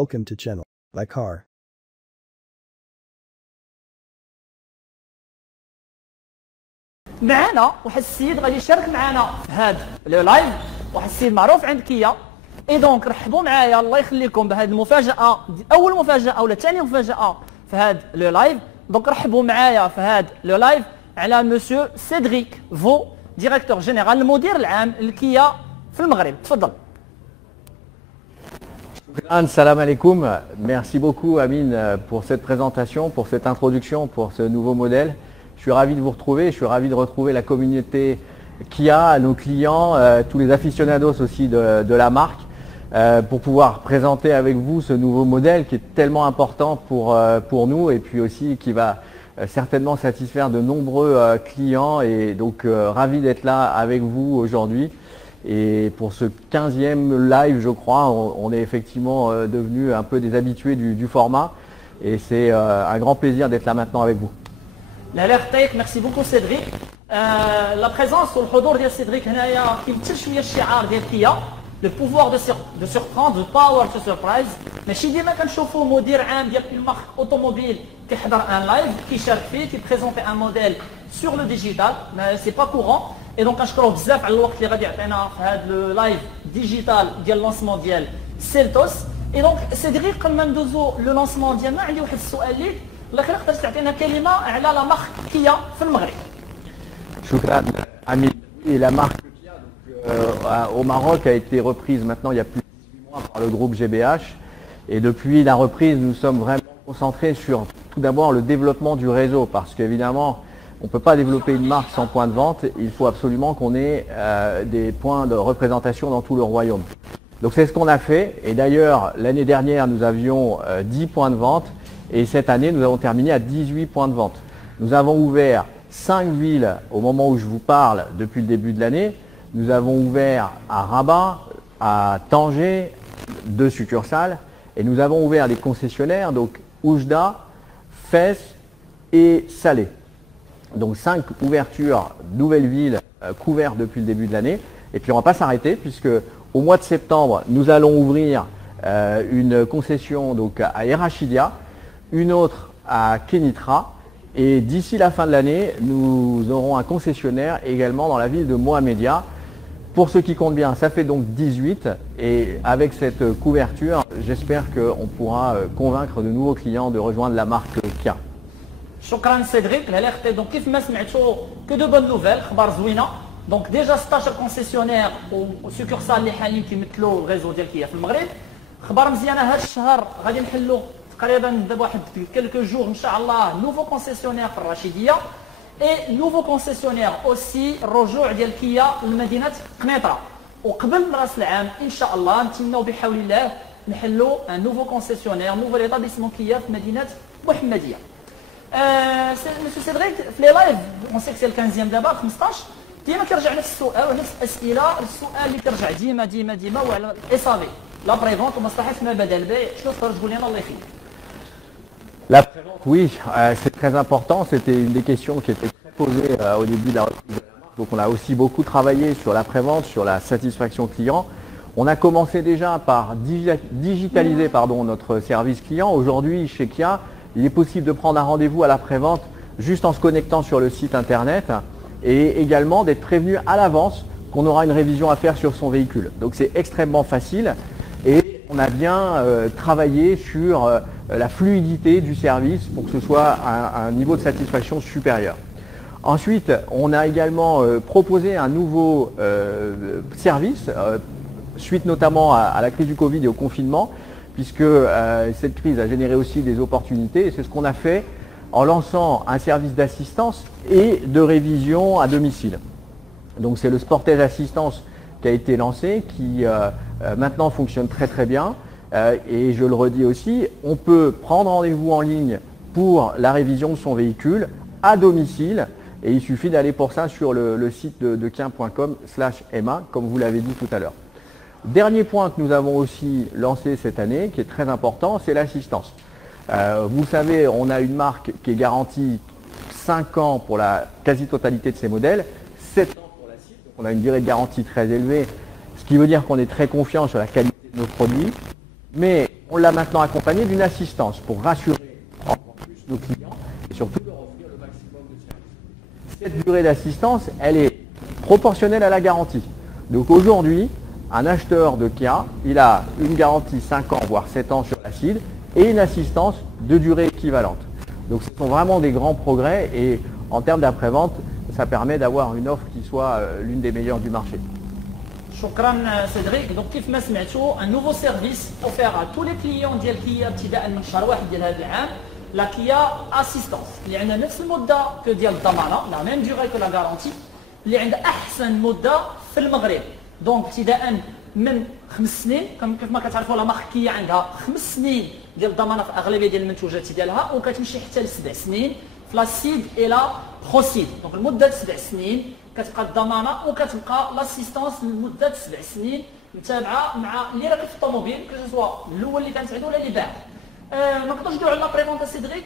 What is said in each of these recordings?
Welcome to channel by Car. معنا واحد السيد غادي يشارك معنا في هذا لو لايف، واحد السيد معروف عند كيا. اي دونك رحبوا معايا الله يخليكم بهذه المفاجاه، اول مفاجاه ولا ثاني مفاجاه في هذا لو لايف. دونك رحبوا معايا في هذا لو لايف على مسيو سيدريك فو، ديريكتور جينيرال المدير العام لكيا في المغرب. تفضل. Salam alaikum. Merci beaucoup Amine pour cette présentation, pour cette introduction, pour ce nouveau modèle. Je suis ravi de vous retrouver, je suis ravi de retrouver la communauté Kia, nos clients, tous les aficionados aussi de la marque, pour pouvoir présenter avec vous ce nouveau modèle qui est tellement important pour nous et puis aussi qui va certainement satisfaire de nombreux clients, et donc ravi d'être là avec vous aujourd'hui. Et pour ce 15e live, je crois, on est effectivement devenus un peu des habitués du format, et c'est un grand plaisir d'être là maintenant avec vous. Merci beaucoup Cédric. La présence والحضور ديال سيدريك هنايا كيمثل شويه الشعار ديال كيا، لو بوفوار دو سوربروند، دو باور تو سوربرايز. ماشي ديما كنشوفوا مدير عام ديال اون مارك اوتوموبيل كيحضر ان لايف كيشارك فيه كيبريزونتي ان موديل سور لو ديجيتال، سي با كورون. اي دونك كنشكروه بزاف على الوقت اللي غادي يعطينا في هذا لو لايف ديجيتال ديال لونسمون ديال سيلتوس. اي دونك سيدريك قبل ما ندوزو لو لونسمون ديالنا عندي واحد السؤال ليك، الله يخليك تقدر تعطينا كلمه على لا مارك كيا في المغرب. Choukran Amine. Et la marque Kia au Maroc a été reprise maintenant il y a plus de 18 mois par le groupe GBH, et depuis la reprise nous sommes vraiment concentrés sur tout d'abord le développement du réseau, parce qu'évidemment on ne peut pas développer une marque sans point de vente, il faut absolument qu'on ait des points de représentation dans tout le royaume. Donc c'est ce qu'on a fait, et d'ailleurs l'année dernière nous avions 10 points de vente, et cette année nous avons terminé à 18 points de vente. Nous avons ouvert 5 villes au moment où je vous parle depuis le début de l'année. Nous avons ouvert à Rabat, à Tanger, 2 succursales, et nous avons ouvert des concessionnaires, donc Oujda, Fès et Salé. Donc 5 ouvertures, nouvelles villes couvertes depuis le début de l'année. Et puis on ne va pas s'arrêter, puisque au mois de septembre, nous allons ouvrir une concession donc à Erachidia, une autre à Kenitra, et d'ici la fin de l'année, nous aurons un concessionnaire également dans la ville de Mohamedia. Pour ceux qui comptent bien, ça fait donc 18, et avec cette couverture, j'espère qu'on pourra convaincre de nouveaux clients de rejoindre la marque Kia. شكرا سيدريك. دونك كيف ما سمعتوا كو دو بون نوفيل، خبار زوينه. دونك ديجا 16 كونسيسيونير وسكورسال اللي حاليا كيمثلوا الريزو ديال كيا في المغرب. خبار مزيانه، هذا الشهر غادي نحلوا تقريبا دابا واحد كيلكو جور ان شاء الله نوفو كونسيسيونير في الرشيديه، اي نوفو كونسيسيونير اوسي الرجوع ديال كيا لمدينه قنيطره. وقبل راس العام ان شاء الله نتمنوا بحول الله نحلوا ان نوفو كونسيسيونير نوفو ايتابليسمون كيا في مدينه محمديه. مسيو سيدريك في لي لايف اون سي سي 15 دابا 15 ديما كيرجع نفس السؤال ونفس الاسئله، السؤال اللي كيرجع ديما هو على الاصابي لا بريفونت ومصلحه ما بدا البيع. شنو تقدر تقول لنا الله يخليك؟ La prévente, oui, c'est très important. C'était une des questions qui était très posée au début de la reprise de la marque. Donc on a aussi beaucoup travaillé sur la prévente, sur la satisfaction client. On a commencé déjà par digitaliser notre service client. Aujourd'hui, chez Kia, il est possible de prendre un rendez-vous à la prévente juste en se connectant sur le site internet, et également d'être prévenu à l'avance qu'on aura une révision à faire sur son véhicule. Donc c'est extrêmement facile, et on a bien travaillé sur la fluidité du service pour que ce soit un niveau de satisfaction supérieur. Ensuite, on a également proposé un nouveau service, suite notamment à la crise du Covid et au confinement, puisque cette crise a généré aussi des opportunités, et c'est ce qu'on a fait en lançant un service d'assistance et de révision à domicile. Donc c'est le Sportage Assistance qui a été lancé, qui maintenant fonctionne très bien. Et je le redis aussi, on peut prendre rendez-vous en ligne pour la révision de son véhicule à domicile, et il suffit d'aller pour ça sur le site de kia.com/ma, comme vous l'avez dit tout à l'heure. Dernier point que nous avons aussi lancé cette année, qui est très important, c'est l'assistance. Vous savez, on a une marque qui est garantie 5 ans pour la quasi-totalité de ses modèles, 7 ans pour la cible, donc on a une durée de garantie très élevée, ce qui veut dire qu'on est très confiant sur la qualité de nos produits. Mais On l'a maintenant accompagné d'une assistance pour rassurer encore plus nos clients et surtout leur offrir le maximum de services. Cette durée d'assistance, elle est proportionnelle à la garantie. Donc aujourd'hui, un acheteur de Kia, il a une garantie 5 ans, voire 7 ans sur l'acide et une assistance de durée équivalente. Donc ce sont vraiment des grands progrès et en termes d'après-vente, ça permet d'avoir une offre qui soit l'une des meilleures du marché. شكرا سيدريك. دونك كيف ما سمعتوا ان نوفو سيرفيس اوفير ا تو لي كليون ديال كيا ابتداء من شهر واحد ديال هذا العام، لا كيا اسيستونس اللي عندنا نفس المده كو ديال الضمانه، لا ميم ديغي كو لا غارونتي، اللي عندها احسن مده في المغرب. دونك ابتداء من 5 سنين، كيف ما كتعرفوا لا مارك كيا عندها 5 سنين ديال الضمانه في اغلبيه ديال المنتوجات ديالها، وكتمشي حتى ل 7 سنين في لا سيد الى لا بروسيد. دونك لمده 7 سنين كتبقى الضمانه وكتبقى لاسيستونس لمده 7 سنين متابعه مع اللي راكب في الطوموبيل، كو سوا الاول اللي كانت عنده ولا اللي باع. ما نقدرش ندويو على لا بريفونت سيدريك.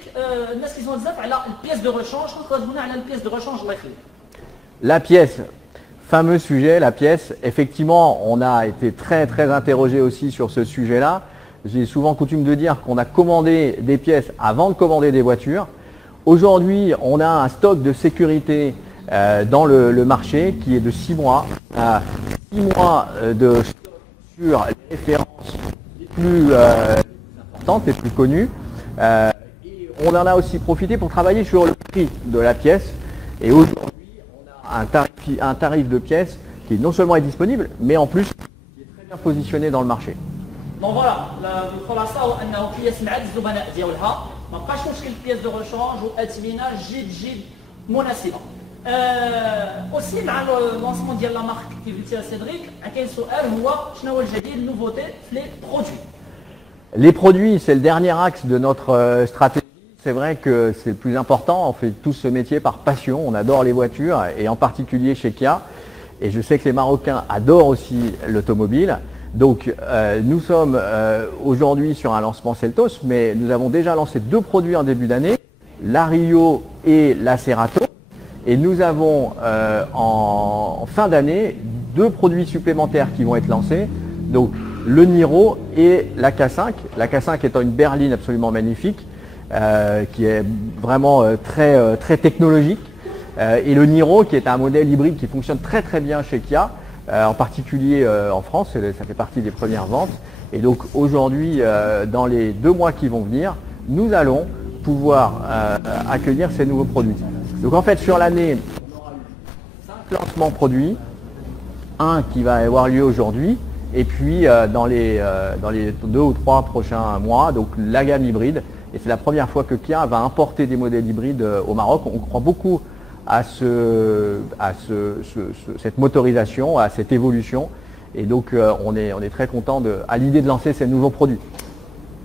الناس كيسمعوا بزاف على البياس دو ريشونج، نقدر تقول لنا على البياس دو ريشونج الله يخليك. La pièce, fameux sujet, la pièce. Effectivement, on a été très interrogé aussi sur ce sujet-là. J'ai souvent coutume de dire qu'on a commandé des pièces avant de commander des voitures. Aujourd'hui, on a un stock de sécurité dans le marché qui est de 6 mois. 6 mois de stock sur les références les plus importantes, les plus connues. Et on en a aussi profité pour travailler sur le prix de la pièce. Et aujourd'hui, on a un tarif de pièce qui non seulement est disponible, mais en plus qui est très bien positionné dans le marché. دونك فوالا الخلاصه هو انه كيا سمعت الزبناء ديالها ما بقاش مشكل البياس دو ريشونج واثمنه جد مناسبه. اوسي مع اللونسمون ديال لا مارك كيف قلتي سيدريك، كاين سؤال هو شنو هو الجديد النوفوتي في لي برودوي. Les produits, c'est le dernier axe de notre stratégie. C'est vrai que c'est le plus important. On fait tout ce métier par passion. On adore les voitures et en particulier chez Kia. Et je sais que les Marocains adorent aussi l'automobile. Donc nous sommes aujourd'hui sur un lancement Seltos, mais nous avons déjà lancé 2 produits en début d'année, la Rio et la Cerato. Et nous avons en fin d'année 2 produits supplémentaires qui vont être lancés. Donc le Niro et la K5. La K5 étant une berline absolument magnifique, qui est vraiment très technologique. Et le Niro qui est un modèle hybride qui fonctionne très bien chez Kia. En particulier en France, ça fait partie des premières ventes. Et donc aujourd'hui, dans les 2 mois qui vont venir, nous allons pouvoir accueillir ces nouveaux produits. Donc en fait, sur l'année, on aura eu 5 lancements produits, un qui va avoir lieu aujourd'hui, et puis dans les 2 ou 3 prochains mois, donc la gamme hybride. Et c'est la première fois que Kia va importer des modèles hybrides au Maroc. On croit beaucoup à cette motorisation, à cette évolution. Et donc on est très content à l'idée de lancer ces nouveaux produits.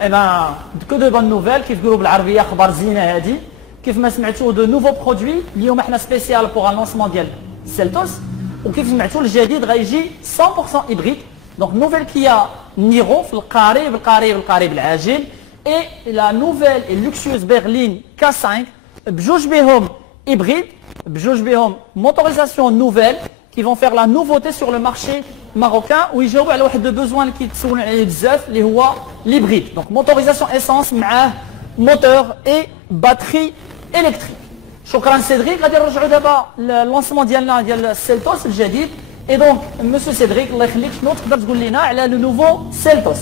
Eh ben, que de bonnes nouvelles. كيف يقولوا بالعربيه اخبار زينه هذه. كيف ما سمعتوا دو نوفو برودوي اليوم احنا سبيسيال بوغ لونسمون ديال سيلتوس، وكيف سمعتوا الجديد غيجي 100% هيبريد. دونك نوفيل كيا نيرو في القريب العاجل، اي لا نوفيل لوكسيوز برلين K5 بجوج بهم hybride, بجوج بهم motorisation nouvelle qui vont faire la nouveauté sur le marché marocain ويجاوبوا على واحد دو بوزوان اللي كيتسولوا عليه بزاف اللي هو l'hybride. Donc motorisation essence معاه موتور اي باتري الكتريك. شكرا سيدريك. غادي نرجعوا دابا للونسمون ديالنا ديال السيلتوس الجديد. اي دونك مسيو سيدريك الله يخليك شنو تقدر تقول لنا على لو نوفو سيلتوس؟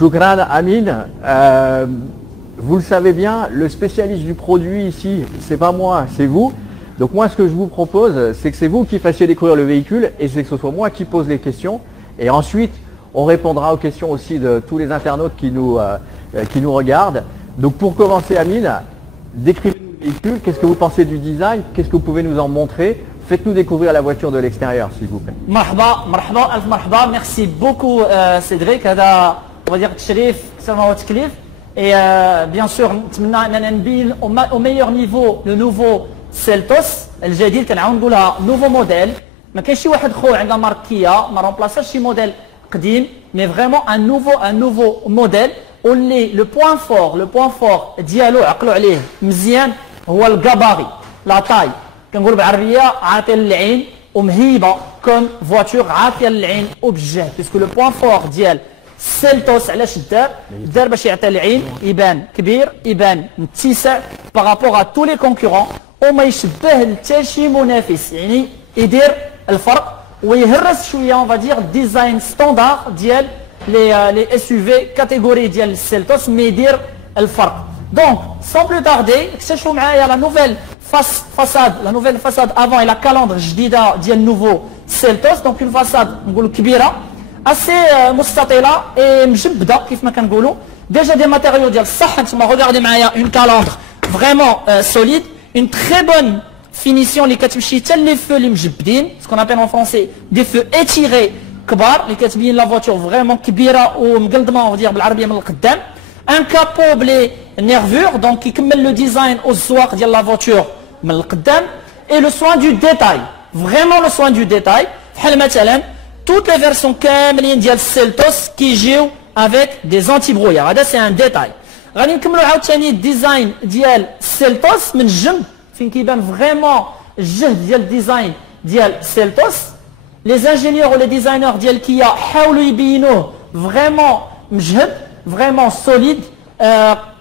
Shukran Amin. Vous le savez bien, le spécialiste du produit ici, c'est pas moi, c'est vous. Donc moi, ce que je vous propose, c'est que c'est vous qui fassiez découvrir le véhicule et c'est que ce soit moi qui pose les questions. Et ensuite, on répondra aux questions aussi de tous les internautes qui nous regardent. Donc pour commencer, Amine, décrivez-nous le véhicule. Qu'est-ce que vous pensez du design? Qu'est-ce que vous pouvez nous en montrer? Faites-nous découvrir la voiture de l'extérieur, s'il vous plaît. مرحبا ألف مرحبا. Merci beaucoup Cédric. هذا on va dire تشريف كثر ما هو تكليف. Et bien sûr نتمنى اننا نبين au meilleur niveau le nouveau Seltos الجديد. كنعاود نقولها نوفو موديل. ما كاينش شي واحد خو عنده مارك كيا ما رومبلاساش شي موديل قديم، مي فريمون ان نوفو موديل. واللي لو بوين فور ديالو عقلوا عليه مزيان هو الكاباري لا تاي. كنقولوا بالعربيه عاطيه للعين ومهيبه كوم فواتور عاطيه للعين وبالجهد، باسكو لو بوين فور ديال سيلتوس علاش دار باش يعطي العين يبان كبير يبان متسع بارابور ا تو لي كونكورون وما يشبه حتى شي منافس يعني يدير الفرق ويهرس شويه اون فادير ديزاين ستاندار ديال لي اس يو في كاتيجوري ديال السيلتوس مي يدير الفرق. دونك سون بلو تاردي اكتشفوا معايا لا نوفيل فاساد لا نوفيل فاساد افون الى كالندر جديده ديال نوفو سيلتوس. دونك اون فاساد نقولوا كبيره اسي مستطيله اي مجبده كيف ما كنقولوا ديجا دي ماتيريو ديال الصح. انتما ريغاردي معايا اون كالندر فريمون سوليد اون تري بون فينيسيون اللي كتمشي حتى لي فو اللي مجبدين سكون ابل اون فرونسي دي فو اتيري كبار اللي كتبين لا فواتور فريمون كبيره ومقلدمه ودير بالعربيه من القدام. ان كابو بلي نيرفور دونك كيكمل لو ديزاين او الزواق ديال لا فواتور من القدام. اي لو سوان دو ديتاي فريمون لو سوان دو ديتاي بحال مثلا توت لي فيرسيون كاملين ديال السيلتوس كيجيو افيك دي زانتي برويا. هذا سي ان ديتاي. غادي نكملوا عاوتاني الديزاين ديال السيلتوس من الجنب فين كيبان فريمون الجهد ديال الديزاين ديال السيلتوس. لي زانجينيور و لي ديزاينر ديال كيا حاولوا يبينوه فريمون مجهد فريمون سوليد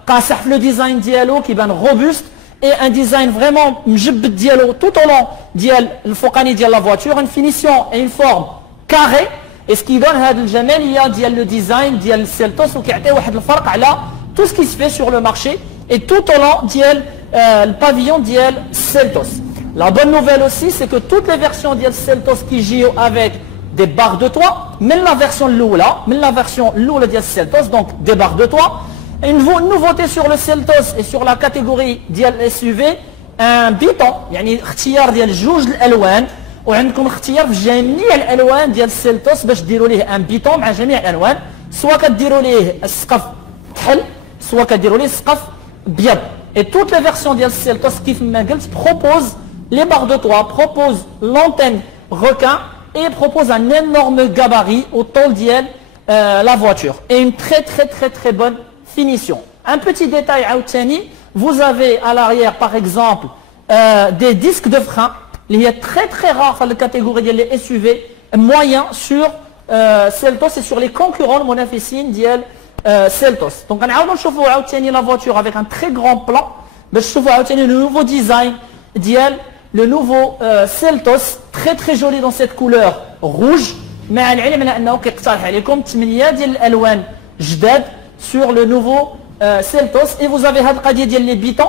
قاصح في لو ديزاين ديالو كيبان روبوست اي ان ديزاين فريمون مجبد ديالو توت او لون ديال الفوقاني ديال لا فواتور ان فينيسيون اي اون فورم كاري اي سكيدون هاد الجماليه ديال لو ديزاين ديال السيلتوس وكيعطي واحد الفرق على تو سكي سي في سور لو مارشي اي توت او لون ديال البافيون ديال السيلتوس. La bonne nouvelle aussi, c'est que toutes les versions de Seltos qui jouent avec des barres de toit, même la version Lula, de Seltos, donc des barres de toit. Une nouveauté sur le Seltos et sur la catégorie de SUV, un biton, يعني اختيار ديال جوج الالوان وعندكم اختيار في جميع الالوان ديال السيلتوس باش ديروا ليه ان بيتون مع جميع الالوان، سواء كديروا ليه السقف كحل سواء كديروا ليه السقف ابيض. Et toutes les versions ديال السيلتوس كيف ما قلت propose les barres de toit, propose l'antenne requin et propose un énorme gabarit au tôle d'IL la voiture. Et une très bonne finition. Un petit détail à Outani, vous avez à l'arrière par exemple des disques de frein. Il y a très rare dans la catégorie des SUV moyens sur Seltos et sur les concurrents monafessines d'IL Seltos. Donc on a Outani la voiture avec un très grand plan. Mais je trouve Outani le nouveau design d'IL. Le nouveau Seltos, très joli dans cette couleur rouge. مع العلم على انه كيقترح عليكم 8 ديال الالوان جداد sur le nouveau Seltos. Et vous avez هاد القضيه ديال لي بيتون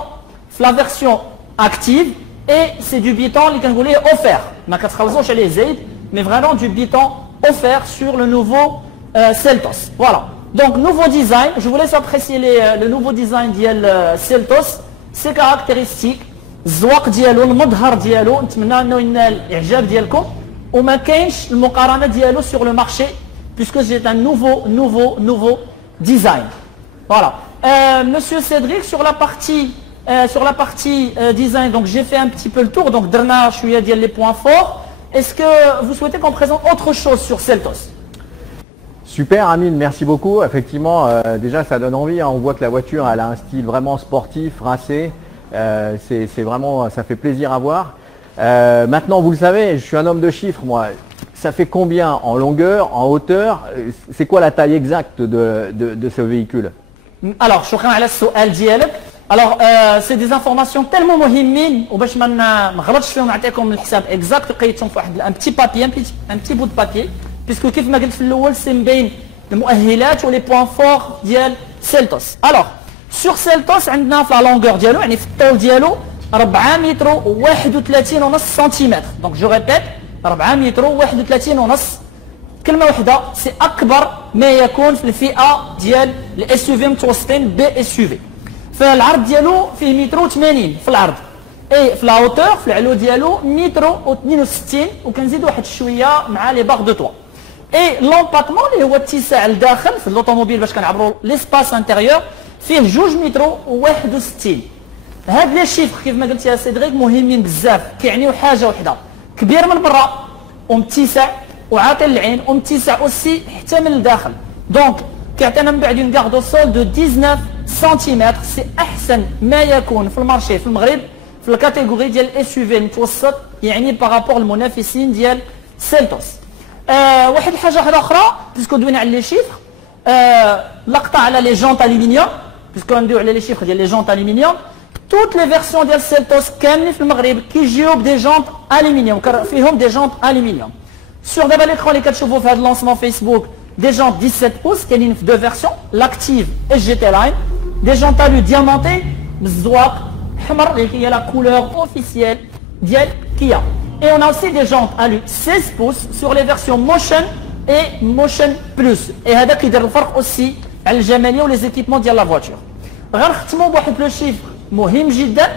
في لا فيرسيون اكتيف et c'est du biton اللي كنقول ليه اوفير ما كتخلصوش عليه زايد mais vraiment du biton offert sur le nouveau Seltos. Voilà. Donc nouveau design, je vous laisse apprécier le nouveau design ديال Seltos, ses caractéristiques. الزواق ديالو المظهر ديالو نتمنى انه ينال الاعجاب ديالكم وما كاينش المقارنه ديالو sur le marché puisque c'est un nouveau design. Voilà. Monsieur Cédric sur la partie design, donc j'ai fait un petit peu le tour, donc درنا شويه ديال les points forts. Est-ce que vous souhaitez qu'on présente autre chose sur Seltos? Super Amine, merci beaucoup. Effectivement, déjà ça donne envie, hein. On voit que la voiture elle a un style vraiment sportif, racé. C'est vraiment, ça fait plaisir à voir. Maintenant, vous le savez, je suis un homme de chiffres, moi. Ça fait combien en longueur, en hauteur? C'est quoi la taille exacte de ce véhicule? Alors, شكرا على السؤال ديالك. Alors, c'est des informations tellement مهمين وباش ما نغلطش فيهم نعطيكم الحساب exact لقيتهم في واحد un petit papier, un petit bout de papier, puisque كيف ما قلت في الأول سي مبين المؤهلات ولي بوان فور ديال سيلتوس. Alors, sur Seltos عندنا في la longueur ديالو يعني في الطول ديالو 4 متر و31.5 سنتيمتر. دونك جو ريبيت 4 متر و31.5. كلمه واحده سي اكبر ما يكون في الفئه ديال الاس يو في متوسطين بي اس يو في. فالعرض ديالو فيه متر و80 في العرض اي في لا هوتور في العلو ديالو متر و62 وكنزيد واحد شويه مع لي باغ دو توا. اي لومباتمون اللي هو الاتساع لداخل في الاوتوموبيل باش كنعبروا ليسباس انتيريور فيه 2 متر و61. هاد لي شيفر كيف ما قلت يا سيدريك مهمين بزاف كيعنيو حاجه وحده كبير من برا ومتسع وعاطي للعين ومتسع اوسي حتى من الداخل. دونك كيعطينا من بعد اون كاردو سول دو 19 سنتيمتر. سي احسن ما يكون في المارشي في المغرب في الكاتيجوري ديال الاس يو في المتوسط يعني بارابور المنافسين ديال سيلتوس. واحد الحاجه واحده اخرى باسكو دوينا على لي شيفر لقطه على لي جونت الومنيوم باسكو ندويو على لي شيفر ديال لي جونت الومنيوم توت لي فيرسيون ديال سيلتوس كاملين في المغرب كيجيو بدي جونت الومنيوم فيهم دي جونت الومنيوم سور دابا ليكرون اللي كتشوفوا في هذا اللونسمون فيسبوك دي جونت 17 بوس كاينين في دو فيرسيون لاكتيف et GT لاين دي جونت الو ديامونتي بالزواق حمر اللي هي لا كولور اوفيسيال ديال كيا et on a aussi des jantes alu 16 pouces sur les versions motion et motion plus et هذا كيدير الفرق aussi على الجماليه ولي زيكيبمون ديال لا فواتور غنختموا بواحد لو شيفر مهم جدا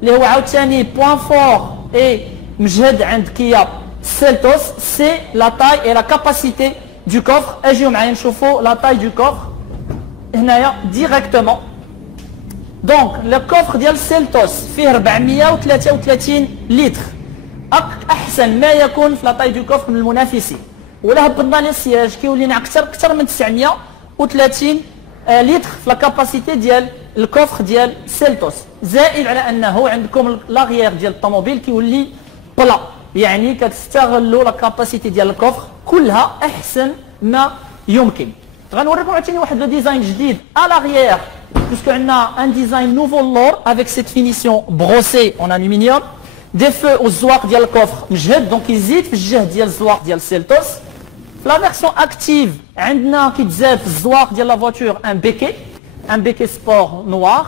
اللي هو عاوتاني بوين فور اي مجهد عند كيا سيلتوس سي لا تاي اي لا كاباسيتي دو كوفر اجيو معايا نشوفوا لا تاي دو كوفر هنايا ديريكتومون دونك لو كوفر ديال سيلتوس فيه 433 لتر احسن ما يكون في لا تاي دو كوفر من المنافسين ولا هبطنا لي السياج كيولي لنا اكثر من 930 لتر في لا كاباسيتي ديال الكوفر ديال سيلتوس زائد على انه عندكم لاغيير ديال الطوموبيل كيولي بلا يعني كتستغلوا لا كاباسيتي ديال الكوفر كلها احسن ما يمكن غنوريكم عاوتاني واحد لو ديزاين جديد ا لاغيير باسكو عندنا ان ديزاين نوفو لور افيك سيت فينيسيون بروسي اون الومنيوم دي فو والزواق ديال الكوفر مجهد دونك يزيد في الجهد ديال الزواق ديال سيلتوس في لا فيرسيون اكتيف عندنا كيتزاد في الزواق ديال لا فواتور ان بيكي سبور نوار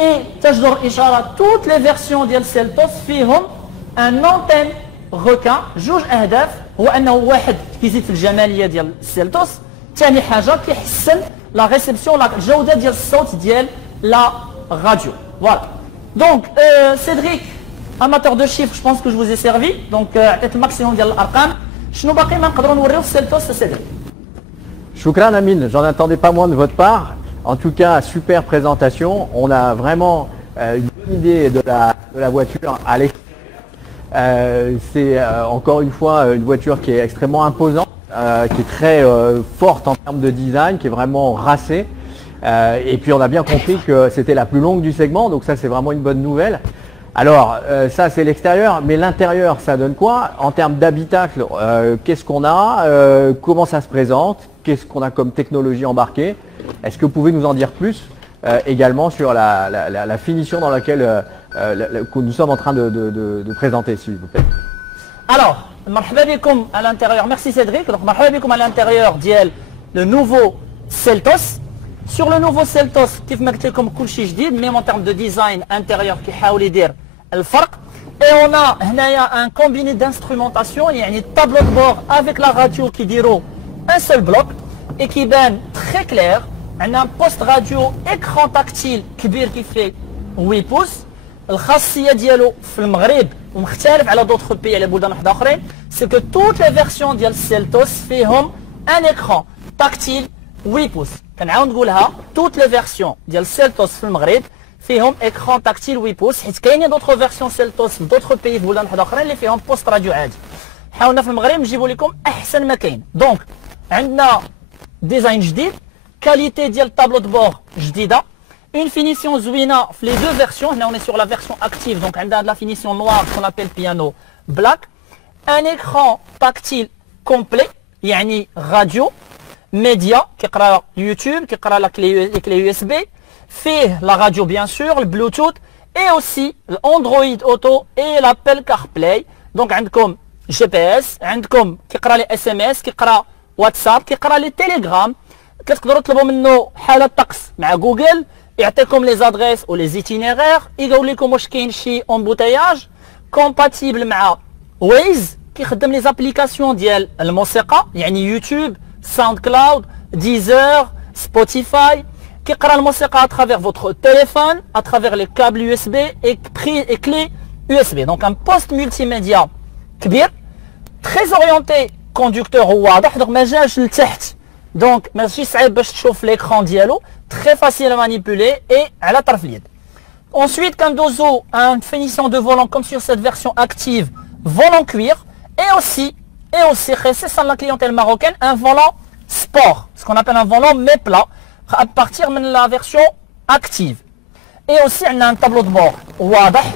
اي تجدر اشاره توت لي فيرسيون ديال سيلتوس فيهم ان انتين روكان جوج اهداف هو انه واحد كيزيد في الجماليه ديال سيلتوس ثاني حاجه كيحسن لا ريسبسيون الجوده ديال الصوت ديال لا راديو فوالا دونك سيدريك amateur de chiffres je pense que je vous ai servi donc عطيت الماكسيموم ديال الارقام شنو باقي ما نقدروا نوريو في سيلتوس سيدريك Choukran Amine, j'en attendais pas moins de votre part. En tout cas, super présentation. On a vraiment une bonne idée de la voiture à l'extérieur. C'est encore une fois une voiture qui est extrêmement imposante, qui est très forte en termes de design, qui est vraiment racée. Et puis on a bien compris que c'était la plus longue du segment, donc ça c'est vraiment une bonne nouvelle. Alors ça c'est l'extérieur, mais l'intérieur ça donne quoi? En termes d'habitacle, qu'est-ce qu'on a? Comment ça se présente? Qu'est-ce qu'on a comme technologie embarquée? Est-ce que vous pouvez nous en dire plus également sur la finition dans laquelle que nous sommes en train de présenter, s'il vous plaît? Alors, مرحبا بكم à l'intérieur. Merci Cédric. Donc مرحبا بكم à l'intérieur ديال le nouveau Seltos. Sur le nouveau Seltos, كيف ما قلت لكم كلشي جديد même en termes de design intérieur كيحاول يدير الفرق. Et on a هنايا un combiné d'instrumentation يعني tableau de bord avec la radio qui ديروا un seul bloc et qui بان très clair. On a un poste radio écran tactile كبير qui fait 8 pouces. الخاصيه ديالو في المغرب ومختلف على d'autres pays على بلدان واحده اخرين c'est que toutes les versions ديال Seltos فيهم un écran tactile 8 pouces. كنعاود نقولها toutes les versions ديال Seltos في المغرب فيهم écran tactile 8 pouces حيت كاينين d'autres versions Seltos في d'autres pays في بلدان واحده اخرين اللي فيهم بوست راديو عادي. حاولنا في المغرب نجيبوا لكم احسن ما كاين. دونك عندنا ديزاين جديد كاليتي ديال طابلو دو بور جديده une finition زوينه في les deux versions. Là on est sur la version active donc عندنا de la finition noire qu'on appelle piano black, un écran tactile complet يعني radio média كيقرا يوتيوب كيقرا la clé USB فيه la radio bien sûr le Bluetooth et aussi l'Android Auto et l'Apple CarPlay. donc عندكم GPS عندكم كيقرا لي SMS كيقرا واتساب كيقرا لي تيليجرام كتقدروا تطلبوا منه حاله الطقس مع جوجل يعطيكم لي زادريس و لي زيتينيرير يقول لكم واش كاين شي امبوتياج كومباتيبل مع ويز كيخدم لي زابليكاسيون ديال الموسيقى يعني يوتيوب ساوند كلاود ديزر سبوتيفاي كيقرا الموسيقى à travers votre téléphone à travers les câbles USB et clés USB. donc un poste multimédia كبير très orienté conducteur واضح donc ما جاش لتحت donc ماشي صعيب باش تشوف l'écran ديالو très facile à manipuler et على طرف اليد. ensuite كندوزو un finition de volant comme sur cette version active volant cuir et aussi c'est ça la clientèle marocaine un volant sport ce qu'on appelle un volant mais plat à partir de la version active. et aussi on a un tableau de bord واضح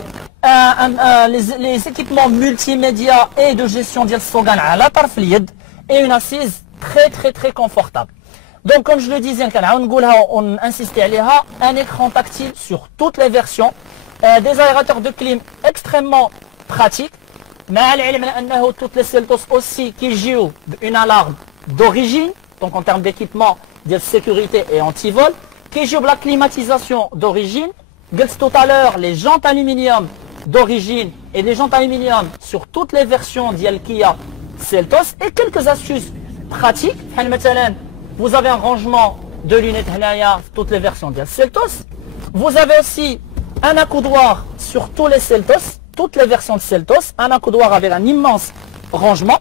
les équipements multimédia et de gestion ديال السوقان على طرف اليد et une assise très confortable. Donc comme je le disais, on insistait عليها, un écran tactile sur toutes les versions, des aérateurs de clim extrêmement pratiques. مع العلم أنه toutes les Seltos aussi qui jouent une alarme d'origine, donc en termes d'équipement, de sécurité et anti-vol, qui jouent la climatisation d'origine. Tout à l'heure, les jantes aluminium d'origine et les jantes aluminium sur toutes les versions d'Yal Kia Seltos, et quelques astuces pratiques. Vous avez un rangement de lunettes toutes les versions d'Yal Seltos. Vous avez aussi un accoudoir sur tous les Seltos, toutes les versions de Seltos, un accoudoir avec un immense rangement,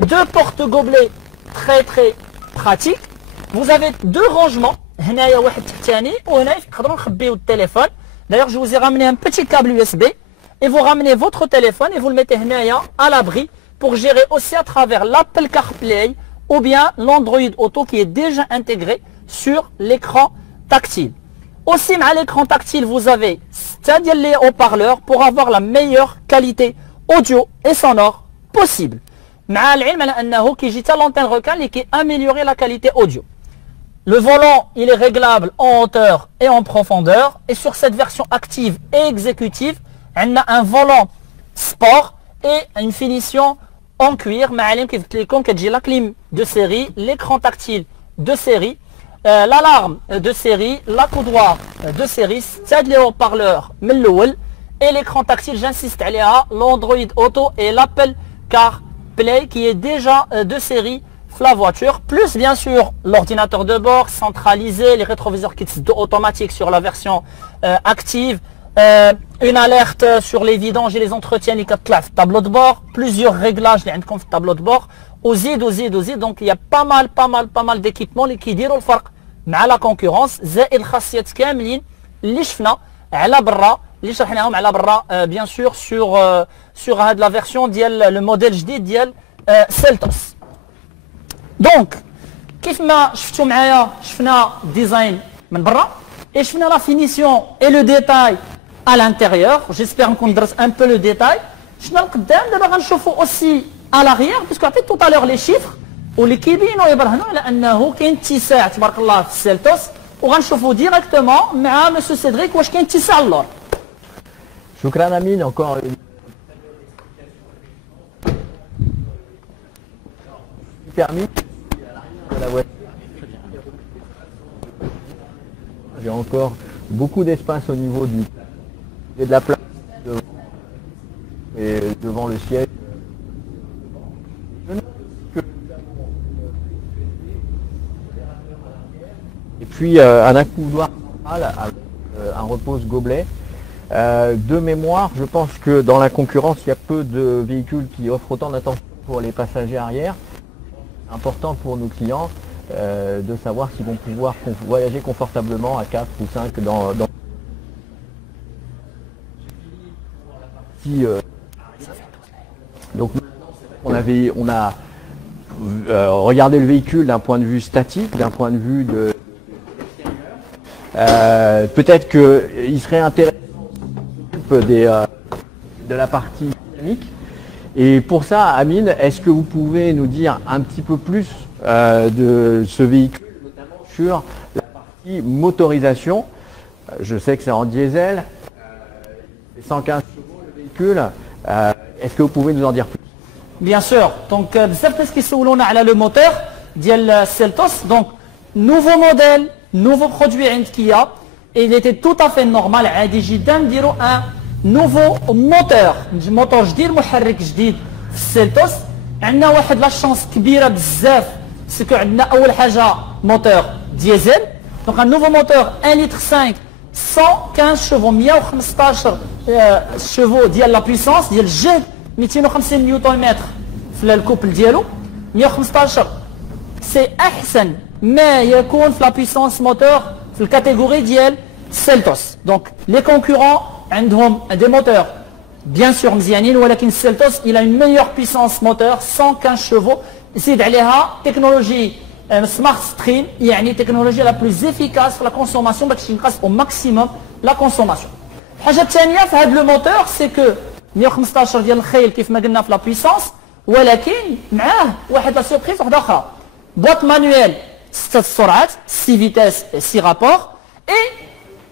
deux porte-gobelets très très pratiques. Vous avez deux rangements, d'ailleurs je vous ai ramené un petit câble USB et vous ramenez votre téléphone et vous le mettez à l'abri pour gérer aussi à travers l'Apple CarPlay ou bien l'Android Auto qui est déjà intégré sur l'écran tactile. Aussi, à l'écran tactile, vous avez les haut-parleurs pour avoir la meilleure qualité audio et sonore possible. مع العلم على أنه كيجي حتى l'antenne recale et qui améliorer la qualité audio. Le volant, il est réglable en hauteur et en profondeur. Et sur cette version active et exécutive, on a un volant sport et une finition en cuir. La clim de série, l'écran tactile de série, l'alarme de série, l'accoudoir de série, les haut-parleurs et l'écran tactile, j'insiste, l'Android Auto et l'Apple CarPlay qui est déjà de série la voiture, plus bien sûr l'ordinateur de bord centralisé, les rétroviseurs qui sont automatiques sur la version active, une alerte sur les vidanges et les entretiens les tableau de bord, plusieurs réglages les tableau de bord, donc il y a pas mal d'équipements qui diront le فرق مع la concurrence, زائد الخاصيات كاملين اللي شفنا على برا اللي شرحناهم على برا bien sûr sur la version ديال le modèle جديد ديال Seltos. Donc, كيف ما شفتوا معايا شفنا ديزاين من برا et شفنا la finition et le détail à l'intérieur. J'espère نكون درت un peu le détail. شفنا القدام دابا غنشوفوا aussi à l'arrière puisque عطيت tout à l'heure les chiffres واللي كيبينوا يبرهنوا على انه كاين اتساع تبارك الله في السيلتوس وغنشوفوا ديريكتومون مع مسيو سيدريك واش كاين اتساع اللور. شكرا أمين encore une permis. J'ai encore beaucoup d'espace au niveau de la place et devant le siège. Et puis un accoudoir un repose-gobelet. De mémoire, je pense que dans la concurrence, il y a peu de véhicules qui offrent autant d'attention pour les passagers arrière. Important pour nos clients de savoir s'ils vont pouvoir voyager confortablement à 4 ou 5 dans donc on a regardé le véhicule d'un point de vue statique, d'un point de vue de peut-être qu'il serait intéressant de la partie dynamique. Et pour ça, Amine, est-ce que vous pouvez nous dire un petit peu plus de ce véhicule, notamment sur la partie motorisation? Je sais que c'est en diesel, 115 chevaux le véhicule. Est-ce que vous pouvez nous en dire plus? Bien sûr. Donc, بزاف qui sont على le moteur ديال Seltos. Donc, nouveau modèle, nouveau produit عند Kia. Et il était tout à fait normal عادي جدا نديروا un nouveau moteur جديد محرك جديد في السيلتوس. عندنا واحد لا شانس كبيره بزاف سكو عندنا اول حاجه موتور ديزل. دونك un nouveau moteur 1 litre 5 115 chevaux 115 chevaux ديال لا بويسونس ديال الجهد 250 نيوتن متر في الكوبل ديالو 115 سي احسن ما يكون في لا بويسونس موتور في الكاتيجوري ديال Seltos. Donc les concurrents عندهم des moteurs bien sûr مزيانين ولكن Seltos il a une meilleure puissance moteur 115 chevaux. يزيد عليها تكنولوجي سمارت ستريم يعني تكنولوجيا la plus efficace في la consommation باش ينقص au maximum la consommation. الحاجه الثانيه في هذا لو موتور سي كو 115 ديال الخيل كيف ما قلنا في لا بويسونس ولكن معاه واحد لا سوربريز واحده اخرى بواط مانويل 6 السرعات 6 فيتاس 6 رابور اي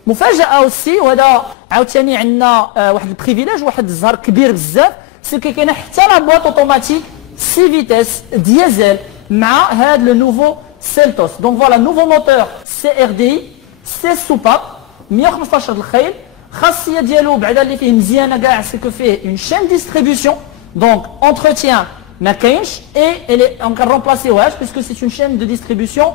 مفاجاه اوسي وهذا عاوتاني عندنا واحد البريفيليج واحد الزهر كبير بزاف سي كاينه حتى لا بواط اوتوماتيك 6 فيتاس ديزل مع هذا لو نوفو سيلتوس دونك فوالا نوفو موتور سي ار دي سي سوباب 115 الخيل خاصيه ديالو بعدا اللي فيه مزيانه كاع سي كو فيه اون شين ديستريبيوسيون دونك entretien ما كاينش اي elle on peut remplacer puisque c'est une chaîne de distribution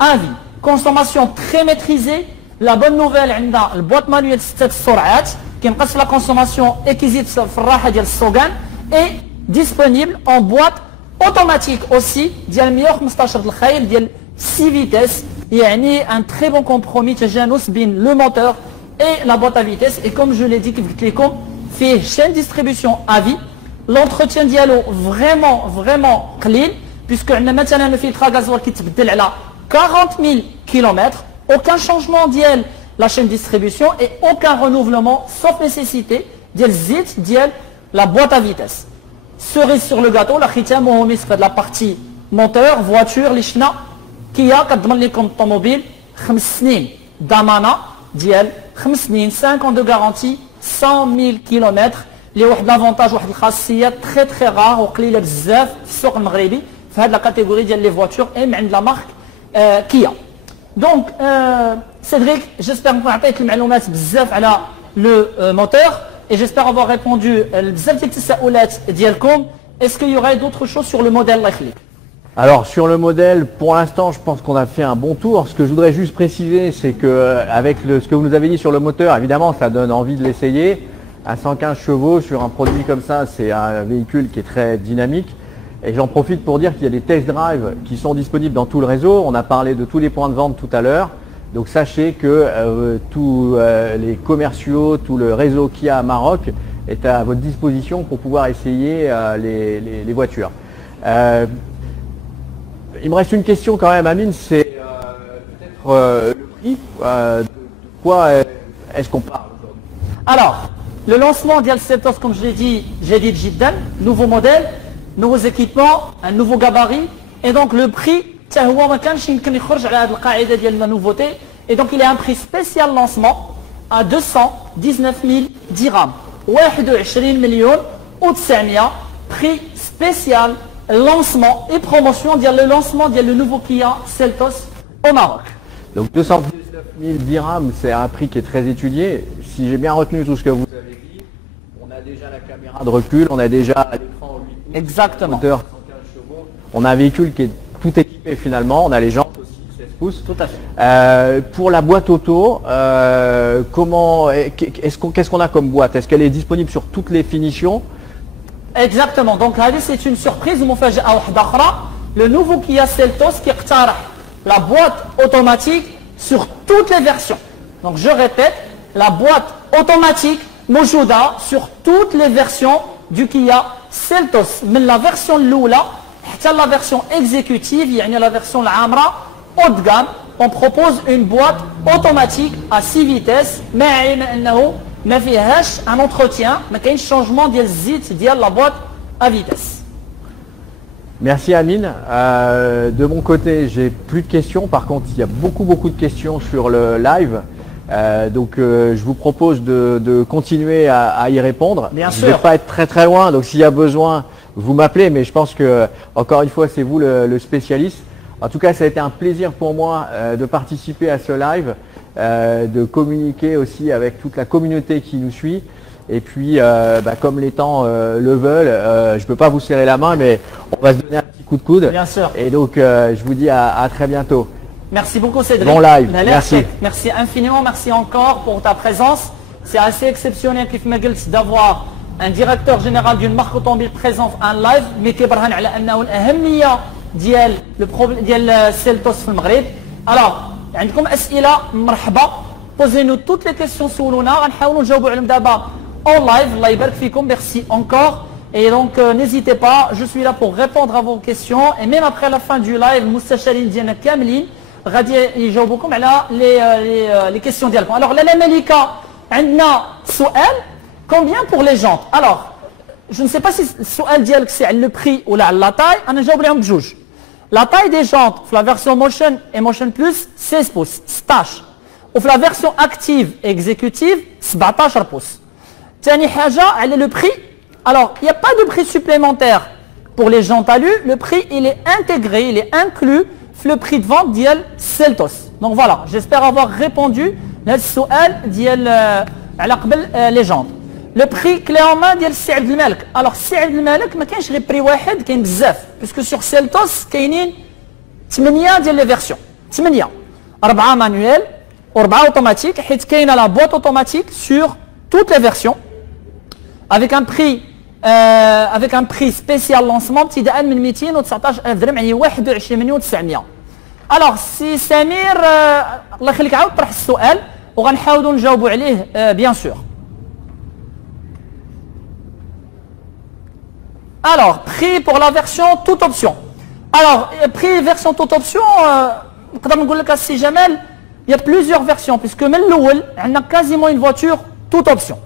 à vie consommation très maîtrisée la bonne nouvelle عندنا البواط مانويل 6 السرعات كينقص لا كونسوماسيون اي كيزيد في الراحه ديال السوغان اي disponible en boîte automatique aussi ديال 115 الخيل ديال 6 فيتاس يعني un très bon compromis تجانس بين le moteur et la boîte à vitesse et comme je l'ai dit كيف قلت لكم فيه chaîne distribution à vie l'entretien ديالو vraiment قليل puisque عندنا مثلا الفلتر غازوال كيتبدل على 40 000 km aucun changement ديال la chaîne distribution et aucun renouvellement sauf nécessité ديال الزيت ديال la boîte à vitesse cerise sur le gâteau la ختام وهو مسك de la partie moteur voiture اللي شفنا كيا كتضمن لكم الطوموبيل 5 سنين ضمانه ديال 5 سنين 5 ans de garantie 100 000 km اللي واحد لافونتاج واحد الخاصيه تري رار وقليله بزاف في السوق المغربي في هذه لا كاتيجوري ديال لي فواتور ام عند لا مارك كيا دونك سيدريك جيسبر نكون عطيت المعلومات بزاف على لو موتور et j'espère avoir répondu بزاف ديال التساؤلات ديالكم est-ce qu'il y aurait d'autres choses sur le modèle الله يخليك Alors sur le modèle, pour l'instant, je pense qu'on a fait un bon tour. Ce que je voudrais juste préciser, c'est que avec ce que vous nous avez dit sur le moteur, évidemment, ça donne envie de l'essayer. À 115 chevaux sur un produit comme ça, c'est un véhicule qui est très dynamique. Et j'en profite pour dire qu'il y a des test drive qui sont disponibles dans tout le réseau. On a parlé de tous les points de vente tout à l'heure. Donc sachez que tous les commerciaux, tout le réseau qu'il y a à Maroc est à votre disposition pour pouvoir essayer les voitures. Il me reste une question quand même, Amine, c'est peut-être le prix. De quoi est-ce qu'on parle aujourd'hui? Alors, le lancement d'Al Seltos, comme je l'ai dit, جديد جدا, nouveau modèle, nouveaux équipements, un nouveau gabarit, et donc le prix, حتى هو ما كانش يمكن يخرج على هذه القاعده ديال la nouveauté, et donc il y a un prix spécial lancement à 219 000 dirhams, 21 millions ou 900, prix spécial lancement et promotion le lancement le nouveau Kia Seltos au Maroc. Donc 219 000 dirhams, c'est un prix qui est très étudié. Si j'ai bien retenu tout ce que vous avez dit, on a déjà la caméra de recul, on a déjà l'écran 8 pouces, exactement, moteur 115 chevaux. On a un véhicule qui est tout équipé finalement, on a les jantes aussi 16 pouces. Tout à fait. Pour la boîte auto, qu'est-ce qu'on a comme boîte? Est-ce qu'elle est disponible sur toutes les finitions? Exactement. Donc, c'est une surprise. Le nouveau Kia Seltos qui اقترح la boîte automatique sur toutes les versions. Donc, je répète, la boîte automatique موجودة sur toutes les versions du Kia Seltos. Mais la version الأولى حتى la version exécutive, يعني la version العامرة haut de gamme, on propose une boîte automatique à 6 vitesses. مع علم أنه ما فيهاش un entretien, ما كاينش changement ديال الزيت ديال la boîte à vitesse. Merci Amine. De mon côté, j'ai plus de questions. Par contre, il y a beaucoup de questions sur le live. Donc je vous propose de continuer à y répondre. Bien sûr. Je ne vais pas être très loin, donc s'il y a besoin, vous m'appelez, mais je pense que, encore une fois, c'est vous le spécialiste. En tout cas, ça a été un plaisir pour moi de participer à ce live, de communiquer aussi avec toute la communauté qui nous suit. Et puis, comme les temps le veulent, je ne peux pas vous serrer la main, mais on va se donner un petit coup de coude. Bien sûr. Et donc, je vous dis à très bientôt. Merci beaucoup Cédric. Bon live, merci. Merci infiniment, merci encore pour ta présence. C'est assez exceptionnel d'avoir un directeur général d'une marque automobile présent en live, mais qui برهن على أنه الأهمية ديال Seltos في المغرب. Alors, عندكم أسئلة مرحبا. Posez-nous toutes les questions سولونا غنحاولوا نجاوبوا عليهم دابا en live. الله يبارك فيكم. Merci encore. Et donc n'hésitez pas, je suis là pour répondre à vos questions. Et même après la fin du live, المستشارين ديالنا كاملين غادي يجاوبوكم على les questions ديالكم. Alors لالا مليكة عندنا سؤال. Combien pour les jantes? Alors, je ne sais pas si السؤال ديالك c'est على le prix ou على la taille. أنا نجاوب عليهم بجوج. La taille des jantes, la version Motion et Motion Plus, 16 pouces, 16. Ou la version active et exécutive, 17 pouces. Tani haja, elle est le prix. Alors, il n'y a pas de prix supplémentaire pour les jantes alu. Le prix, il est intégré, il est inclus dans le prix de vente d'Iel Seltos. Donc voilà, j'espère avoir répondu à ce les jantes. Le prix clé en main ديال السي عبد الملك. Alors السي عبد الملك ما كاينش غير بري واحد كاين بزاف puisque sur Seltos كاينين 8 ديال لي فيرسيون 8 4 مانويل و4 اوتوماتيك حيت كاينه لا بوîte automatique sur toutes les versions avec un prix spécial lancement ابتداء من 219,000 درهم يعني 21,900. Alors سي سمير الله يخليك عاود طرح السؤال وغنحاولوا نجاوبوا عليه bien sûr. Alors, prix pour la version toute option. Alors, prix version toute option, si jamais, il y a plusieurs versions, puisque on a quasiment une voiture toute option.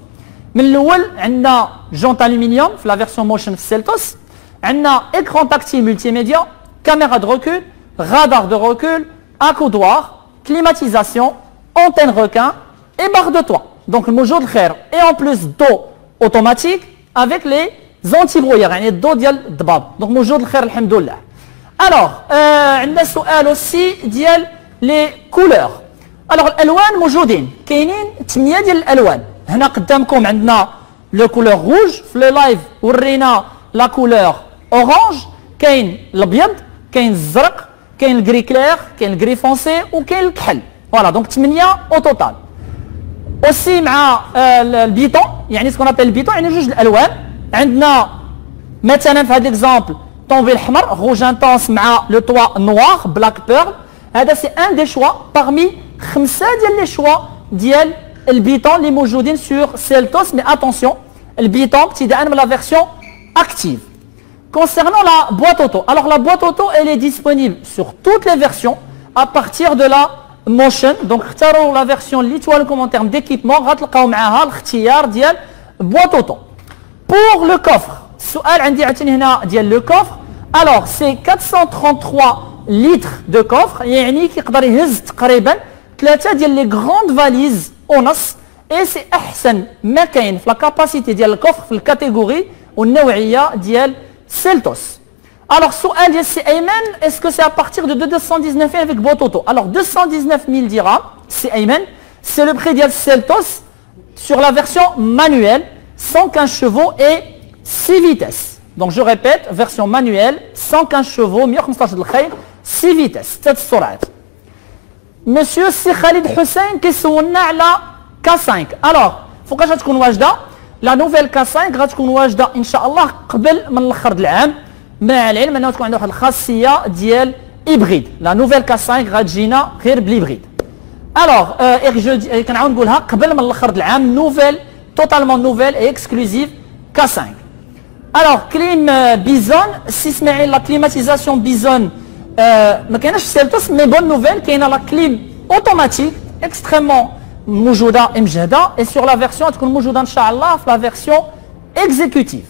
On a jante aluminium, la version Motion Seltos, on a écran tactile multimédia, caméra de recul, radar de recul, accoudoir, climatisation, antenne requin et barre de toit. Donc le mojo de khair. Et en plus dos automatique avec les anti-brouillard, يعني الضوء ديال الضباب. Donc موجود الخير الحمد لله. Alors عندنا سؤال aussi ديال les couleurs. Alors الالوان موجودين كاينين 8 ديال الالوان. هنا قدامكم عندنا لو كولور روج في لو لايف ورينا لا كولور اورانج كاين الابيض كاين الزرق كاين الجري كلير كاين الجري فونسي وكاين الكحل. فوالا دونك 8 او توتال. aussi مع البيتون يعني سكون ابل البيتون يعني جوج الالوان. عندنا مثلا في هذا الاكزامبل طوموبيل احمر روج انتونس مع لو توا نوار بلاك بيرل. هذا سي ان دي شوا parmi 5 ديال لي شوا ديال البيتون اللي موجودين سور سيلتوس. مي اتونسيون البيتون ابتداء من لا فيرسيون اكتيف. Concernant la boîte auto, alors la boîte auto elle est disponible sur toutes les versions à partir de la Motion. Donc اختاروا la version اللي توالكم en termes d'équipement غتلقاو معاها الاختيار ديال boîte auto. Pour le coffre, السؤال عندي عاوتاني هنا ديال le coffre. Alors c'est 433 litres de coffre يعني كيقدر يهز تقريبا 3 ديال لي grandes valises ونص. et c'est احسن ما كاين في لا كاباسيتي ديال الكوفر في الكاتيجوري والنوعيه ديال سيلتوس. Alors السؤال ديال السي ايمن est-ce que c'est à partir de 219 avec boîte auto. Alors 219 000 dirhams c'est Ayman, c'est le prix ديال Seltos sur la version manuelle 115 chevaux et 6 vitesses. Donc je répète, version manuelle 115 chevaux 115 الخيل 6 vitesses 6 السرعات. Monsieur سي خالد حسين كيسولنا على K5. Alors فوقاش غتكون واجده لا نوفيل K5 غتكون واجده ان شاء الله قبل من الاخر العام مع العلم انه تكون عندها واحد الخاصيه ديال هيبريد. لا نوفيل K5 غتجينا غير بالهيبريد. الوغ كنعاود نقولها قبل من الاخر العام نوفيل totalement nouvelle et exclusive K5. Alors clim Bison si اسماعيل la climatisation Bison ما كايناش سيلتوس مي بون نوفيل كاينه لا كليم اوتوماتيك اكستريمون موجوده مجهده et sur la version تكون موجوده ان شاء الله في la version exécutive.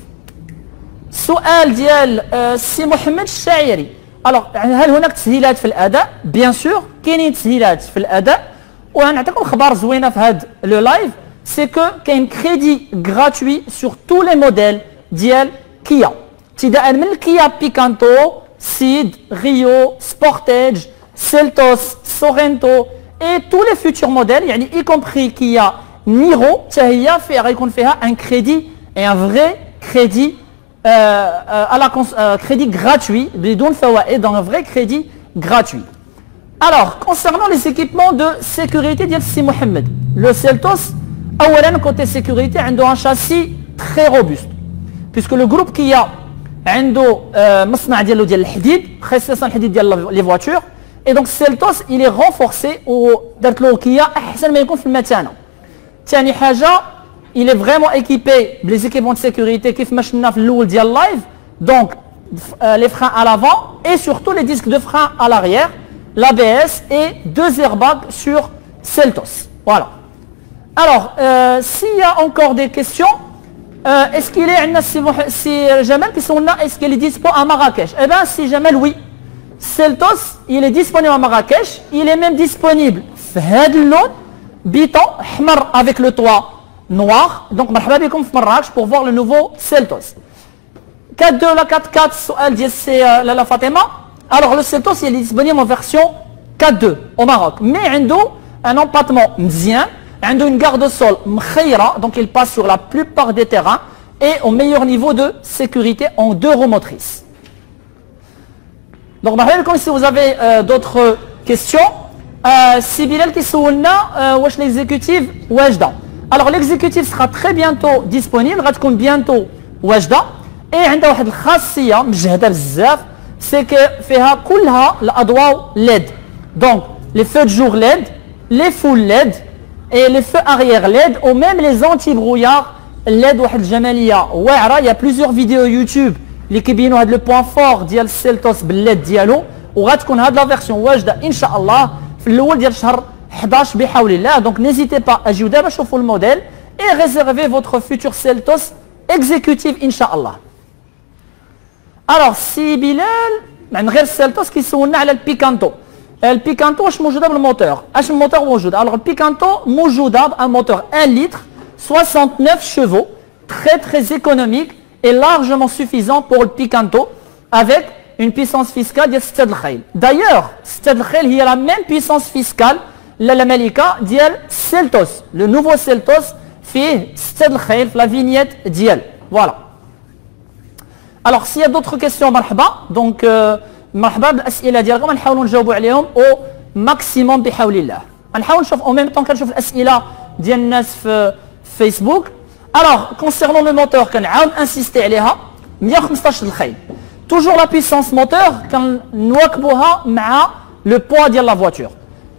السؤال ديال سي محمد الشاعري. alors هل هناك تسهيلات في الاداء؟ بيان سور كاينين تسهيلات في الاداء وغنعطيكم خبر زوينه في هذا لو لايف. c'est que كاين كريدي gratuit sur tous les modèles ديال كيا ابتداء من الكيا بيكانتو سيد ريو سبورتيج سيلتوس سورنتو et tous les futurs modèles يعني y compris كيا نيرو حتى هي فيها غيكون فيها un crédit et un vrai crédit à la crédit gratuit بدون فوائد donc un vrai crédit gratuit. Alors concernant les équipements de sécurité ديال السي محمد le Seltos اولا côté sécurité عنده un châssis très robuste puisque le groupe Kia عنده مصنع ديالو ديال الحديد خصيصا الحديد ديال لي فواتور et donc Seltos il est renforcé ودارت له كيا احسن ما يكون في المتانه. ثاني حاجه il est vraiment équipé بلي équipements de sécurité كيف ما شفنا في الاول ديال اللايف donc les freins à l'avant et surtout les disques de frein à l'arrière, l'ABS et 2 airbags sur Seltos. Voilà. Alors s'il y a encore des questions est-ce qu'il est عندنا سي جمال كيسولنا est-ce qu'il est dispo à Marrakech. Eh bien si Jamal oui. Seltos, il est disponible à Marrakech, il est même disponible Fhadloun, Biton, Hmar avec le toit noir. Donc, marhaba bikoum في Marrakech pour voir le nouveau Seltos. 4.2 la 4.4, سؤال ديال السي لالا فاطمة. Alors, le Seltos, il est disponible en version 4.2 au Maroc. Mais عنده un empattement مزيان, عنده une garde au sol مخيرة, donc il passe sur la plupart des terrains et au meilleur niveau de sécurité en 2 roues motrices. Donc, si vous avez d'autres questions, c'est Bilal qui s'oulna, wesh l'exécutif wajda. Alors, l'exécutif sera très bientôt disponible, غتكون bientôt wajda. Et عندها واحد الخاصية مجهدة بزاف, c'est que فيها كلها الأضواء LED. Donc, les feux de jour LED, les foules LED et les feux arrière LED ou même les anti-brouillard LED. واحد الجمالية واعرة. Il y a plusieurs vidéos YouTube اللي كيبينوا هذا لو بوان فور ديال السيلتوس بالليد ديالو, وغتكون هاد لا فيرسيون واجده ان شاء الله في الاول ديال شهر 11 بحول الله. دونك نيزيتي با اجيو دابا شوفوا الموديل اي ريزيرفي فوتر فيتور سيلتوس اكزيكوتيف ان شاء الله. الوغ سي بلال من غير السيلتوس كيسولنا على البيكانتو. البيكانتو واش موجوده بالموتور؟ اش الموتور موجود؟ الوغ البيكانتو موجوده بان موتور 1 لتر 69 chevaux, très économique est largement suffisant pour le Picanto avec une puissance fiscale de 6 الخيل. D'ailleurs, 6 الخيل هي la même puissance fiscale la Malika ديال Seltos. Le nouveau Seltos fait 6 الخيل في la vignette ديال. Voilà. Alors, s'il y a d'autres questions, مرحبا. Donc, مرحبا بالأسئلة ديالكم نحاولوا نجاوبوا عليهم au maximum بحول الله. نحاول نشوف en même temps كنشوف الأسئلة ديال الناس في فيسبوك. Alors, concernant le moteur, on a insisté عليها 115 الخيل. Toujours la puissance moteur, كنواكبوها مع le poids ديال la voiture.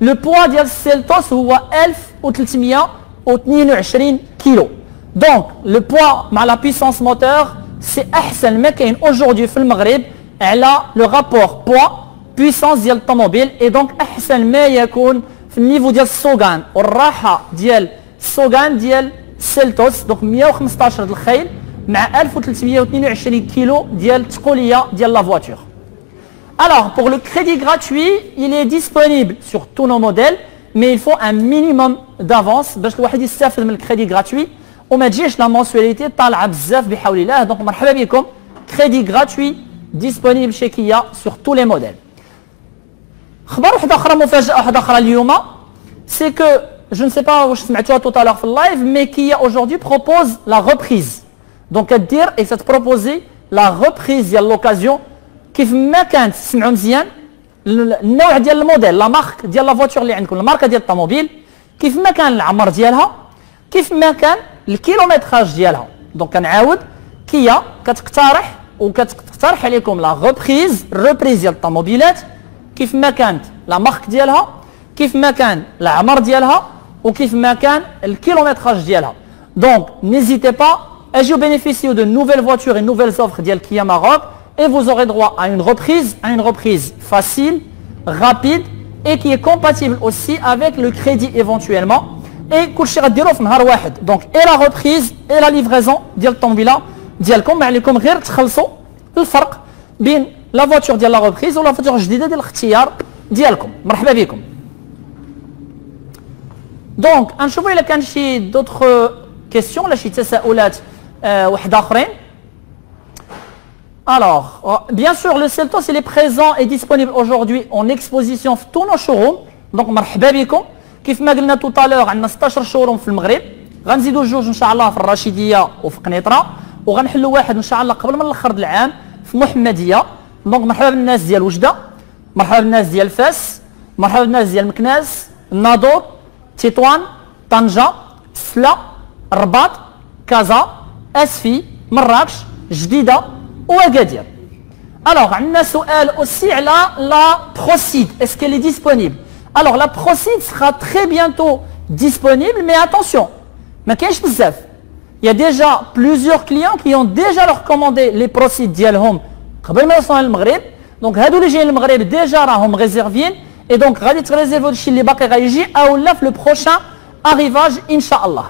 Le poids ديال السيلتوس هو 1322 كيلو. Donc, le poids مع la puissance moteur, c'est أحسن ما كاين aujourd'hui في المغرب على le rapport poids puissance ديال الطوموبيل. Et donc, أحسن ما يكون في النيفو ديال السوغان والراحة ديال السوغان ديال Seltos, donc 115 الخيل مع 1322 كيلو ديال التقولية ديال la voiture. Alors, pour le crédit gratuit, il est disponible sur tous nos modèles, mais il faut un minimum d'avance باش الواحد يستافد من الكريدي gratuit وما تجيش la mensualité طالعة بزاف بحول الله. Donc, مرحبا بكم, crédit gratuit disponible chez Kia sur tous les modèles. خبر واحد آخر, مفاجأة واحدة أخرى اليوم, c'est que je ne sais pas où je suis tout à l'heure dans le live, mais qui aujourd'hui propose la reprise. Donc, à dire et c'est proposer la reprise de l'occasion qui ما كانت تسمعوا مزيان النوع ديال الموديل لا مارك ديال لا فواتور اللي عندكم الماركه ديال الطوموبيل كيف ما كان العمر ديالها كيف ما كان الكيلومتراج ديالها. دونك كنعاود كيا كتقترح وكتقترح عليكم لا reprise ديال الطوموبيلات كيف ما كانت لا مارك ديالها كيف ما كان العمر ديالها وكيف ما كان الكيلومتراج ديالها. Donc, n'hésitez pas à bénéficier de nouvelles voitures et nouvelles offres ديال Kia Maroc et vous aurez droit à une reprise facile, rapide et qui est compatible aussi avec le crédit éventuellement. Et كلشي غديروه في نهار واحد. Donc, et la reprise et la livraison ديال الطوموبيله ديالكم. ما عليكم غير تخلصوا الفرق بين لا فواتور ديال لا reprise ولا فواتور جديده ديال الاختيار ديالكم. مرحبا بكم. Donc, نشوفوا إلا كان شي d'autres questions ولا شي تساؤلات واحد آخرين. Alors, bien sûr, le Seltos il est présent et disponible aujourd'hui en exposition في tous nos showrooms. Donc, مرحبا بكم. كيف ما قلنا tout à l'heure عندنا 16 showroom في المغرب. غنزيدوا جوج إن شاء الله في الرشيدية وفي قنيطرة. وغنحلوا واحد إن شاء الله قبل من الآخر العام في محمدية. Donc, مرحبا بالناس ديال وجدة. مرحبا بالناس ديال فاس. مرحبا بالناس ديال مكناس. الناظور. تطوان. طنجة. سلا. الرباط. كازا. أسفي. مراكش. جديدة. وأكادير. Alors, عندنا سؤال aussi على la Procide. Est-ce qu'elle est disponible? Alors, la Procide sera très bientôt disponible, mais attention, ما كاينش بزاف. Il y a déjà plusieurs clients qui ont déjà leur commandé les Procide ديالهم قبل ما يوصلوا للمغرب. Donc, هادو اللي جايين للمغرب déjà راهم ريزيرفين. Et donc, غادي تريزيرفوا الشيء اللي باقي غيجي أو لا في le prochain arrivage إن شاء الله.